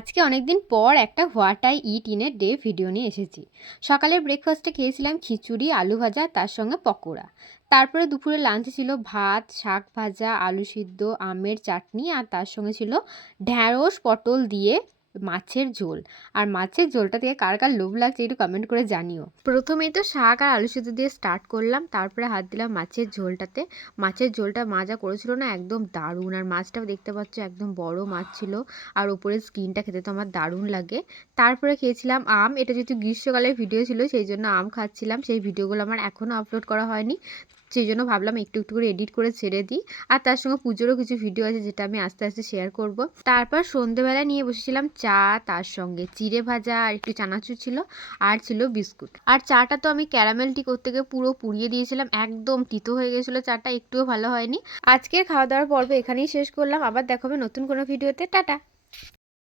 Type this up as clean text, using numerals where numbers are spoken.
আজকে অনেকদিন পর একটা what I it in a day video নিয়ে এসেছি। সকালের ব্রেকফাস্টে খেয়েছিলাম খিচুড়ি, আলু ভাজা, তার সঙ্গে পকোড়া। তারপরে দুপুরে লাঞ্চে ছিল ভাত, শাক ভাজা, আলু সিদ্ধ, আমের চাটনি, আর তার সঙ্গে ছিল ঢ্যাঁড়স পটল দিয়ে মাছের ঝোল। আর মাছের ঝোলটা দিয়ে কার কার লোভ লাগছে একটু কমেন্ট করে জানিও। প্রথমেই তো শাক আর আলু সিদ্ধ দিয়ে স্টার্ট করলাম, তারপরে হাত দিলাম মাছের ঝোলটাতে। মাছের ঝোলটা মা যা করেছিল না, একদম দারুণ। আর মাছটাও দেখতে পাচ্ছ একদম বড় মাছ ছিল, আর ওপরের স্কিনটা খেতে তো আমার দারুণ লাগে। তারপরে খেয়েছিলাম আম। এটা যেহেতু গ্রীষ্মকালের ভিডিও ছিল সেই জন্য আম খাচ্ছিলাম। সেই ভিডিওগুলো আমার এখনও আপলোড করা হয়নি, সেই জন্য ভাবলাম একটু একটু করে এডিট করে ছেড়ে দিই। আর তার সঙ্গে পুজোরও কিছু ভিডিও আছে যেটা আমি আস্তে আস্তে শেয়ার করব। তারপর সন্ধেবেলা নিয়ে বসেছিলাম চা, তার সঙ্গে চিড়ে ভাজা আর একটু চানাচুর ছিল, আর ছিল বিস্কুট। আর চাটা তো আমি ক্যারামেল টি করতে গিয়ে পুরো পুড়িয়ে দিয়েছিলাম, একদম তিতো হয়ে গেছিলো চাটা, একটুও ভালো হয়নি। আজকের খাওয়া দাওয়ার পর্ব এখানেই শেষ করলাম। আবার দেখা হবে নতুন কোনো ভিডিওতে। টাটা।